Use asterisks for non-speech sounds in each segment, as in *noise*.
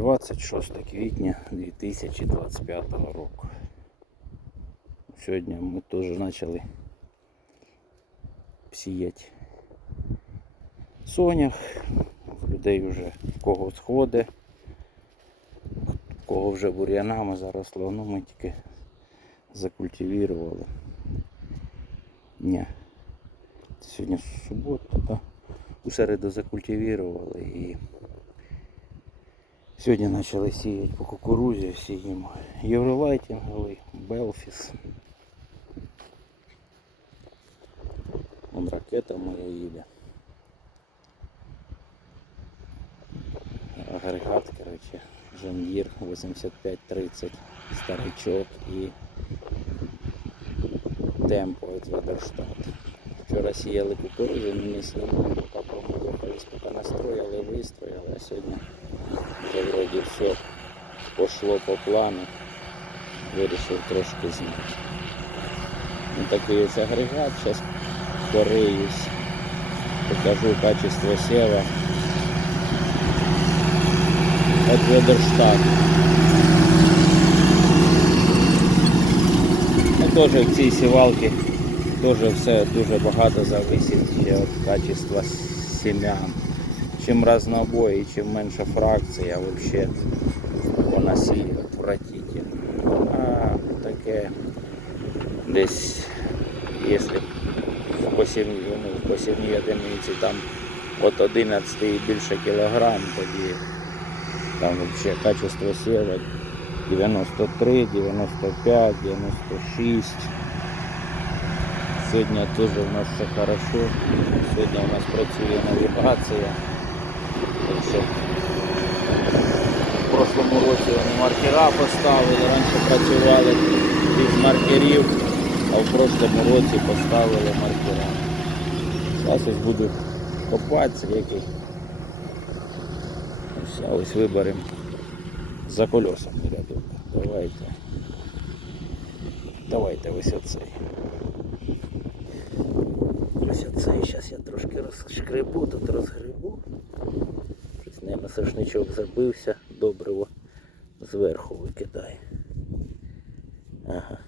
26 квітня 2025 року. Сьогодні ми теж почали сіяти сонях. Людей вже в кого сходи, в кого вже бур'янами заросло, ну ми тільки закультивували. Ні. Сьогодні субота, у середу закультивували і Сьогодні почали сіяти по кукурузі, сіємо євролайтинговий, Белфіс. Вон ракета моя їде. Агрегат, короче, Жандір 8530, старичок і темпо від Ведерштат. Вчора сіяли кукурузу, ми не знімали, поки промовились, поки настроїли, вистроїли, а сьогодні вже вроді все пошло по плану. Вирішив трошки зняти. Ну, такий ось агрегат, зараз пориюсь, покажу качество сева. От Ведерштат. Ну, теж в цій сівалці теж все дуже багато зависить від качества семян. Чим разнобой, чим менша фракція, вообще вона сіє отвратительно. А таке десь, якщо в посівній, ну, одиниці там от 11 і більше кілограм, тоді там вообще качество сіва 93, 95, 96. Сьогодні теж у нас все хорошо. Сьогодні у нас працює навігація. Так що в прошлому році вони маркера поставили, раніше працювали без маркерів, а в прошлому році поставили маркера. Зараз ось буду копатися, який. Ось, ось виберемо за колесом рядок. Давайте. Давайте ось оцей. Ось оцей, зараз я трошки розшкребу, тут розгребу. Сошничок забився, добриво зверху викидає. Ага.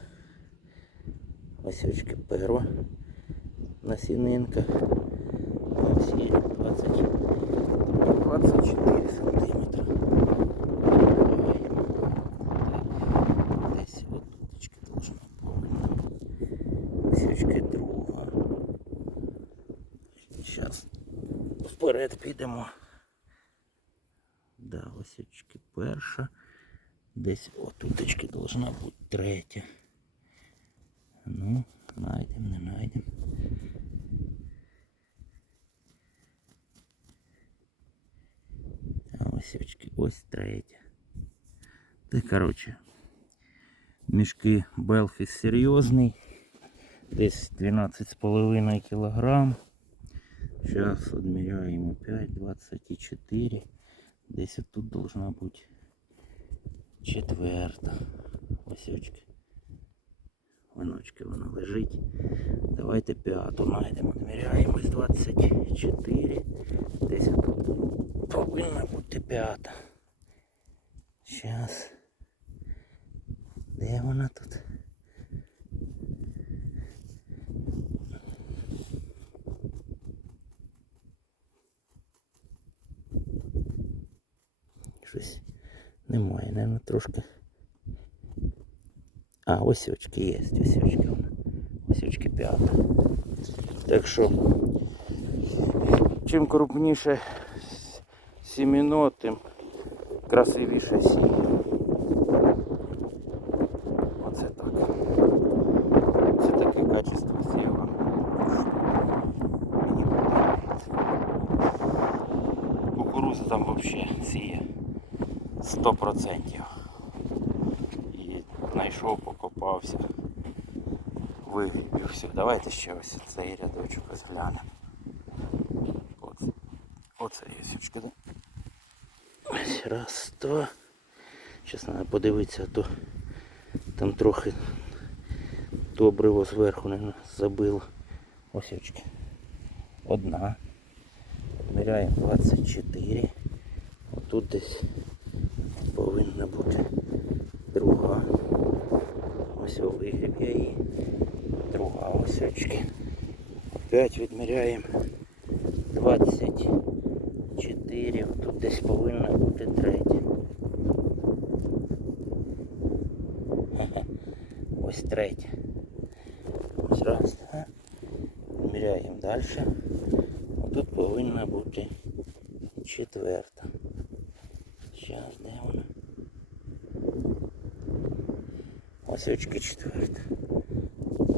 Ось очки перва. Насінинка. Всі 20, 24 сантиметра. Десь отуточки должно повинно. Ось друга. Зараз вперед підемо. Да, перша. Десь отуточки должна бути третя. Ну, знайдемо, не знайдемо. А ось очки, ось третя. Та коротше. Мішки Белфіс серйозний. Десь 12,5 кілограм. Сейчас отмеряем 5, 24. Десь тут должна бути четверта. Осечки. Виночки вона лежить. Давайте п'яту знайдемо. Відміряємо 24. Десь тут повинна бути п'ята. Сейчас. Де вона тут? немає, наверное, трошки. А, ось очки є, ось очки вона. Ось очки п'ята. Так що, чим крупніше сіміно, тим красивіше сім'я. Оце так. Це таке качество сіва. Мені подобається. Кукуруза там взагалі сіє 100%. І знайшов, покопався, вигрібів все. Давайте ще ось цей рядочок. От, оце є да? Ось раз, два. Зараз треба подивитися, то там трохи добриво зверху не забило. Ось очки. Одна. Відміряємо 24. Отут десь повинна бути друга. Ось вигріб я її. Друга ось. Опять відміряємо 24. Тут десь повинна бути третя. *laughs* Ось третя. Ось раз. Відміряємо далі. Тут повинна бути четверта. Зараз, де вона? Очки четверта.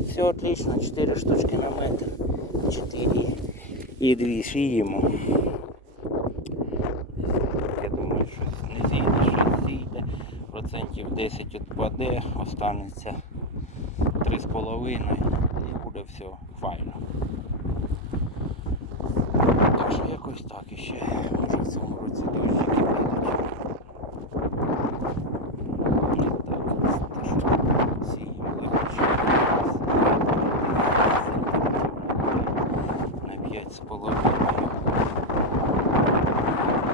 Все отлично, 4 штучки на метр. 4 і 2 шиємо. Я думаю, щось не зійде, щось зійде. Процентів 10 відпаде, останеться 3,5 і буде все файно. Так що якось так іще. Може в цьому році дощики підуть. Ну, так, те, що сіємо легше. На 5 з половиною.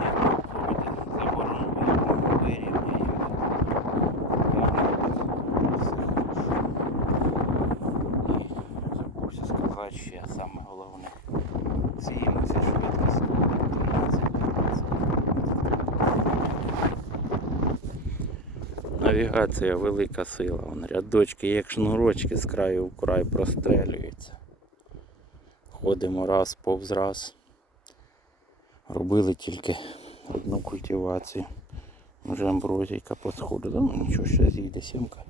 Як пройде заборону вирівняємо. І забувся сказати, ще саме головне. Сіємо зі швидкістю 13-15. Навігація велика сила. Вон рядочки, як шнурочки з краю в край прострелюються. Ходимо раз повз раз. Робили тільки одну культивацію. Вже амброзійка підходила. Ну нічого, ще зійде сімка.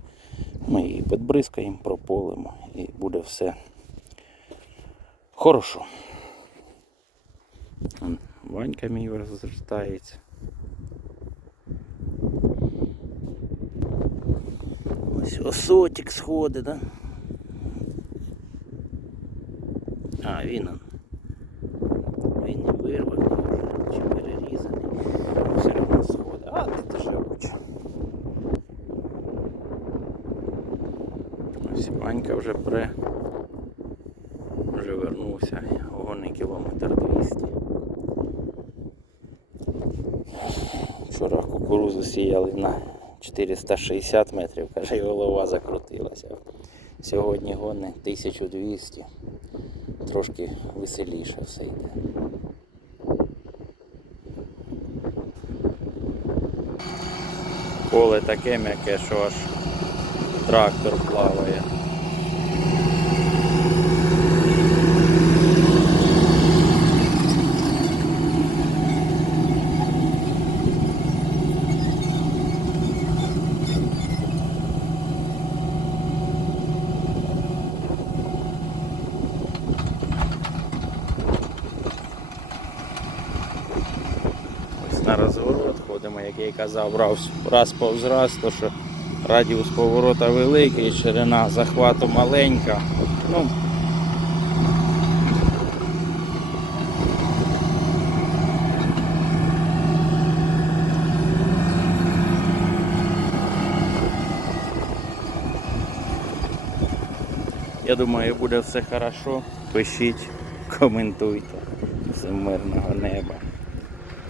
Ми її підбризкаємо, прополимо і буде все хорошо. Ванька мій розростається. Ось осотик сходить, да? А, він он. Він не вирваний вже, чи перерізаний. Все одно сходить. А, ти живуче. Ось Ванька вже пре. Вже вернувся. Огонний кілометр 200. Вчора кукурузу сіяли на 460 метрів, каже, і голова закрутилася. Сьогодні гони 1200. Трошки веселіше все йде. Поле таке м'яке, що аж трактор плаває. Ось на розворот ходимо, як я й казав, раз, повз раз, то що радіус поворота великий, ширина захвату маленька. Ну, я думаю, буде все хорошо. Пишіть, коментуйте. Всім мирного неба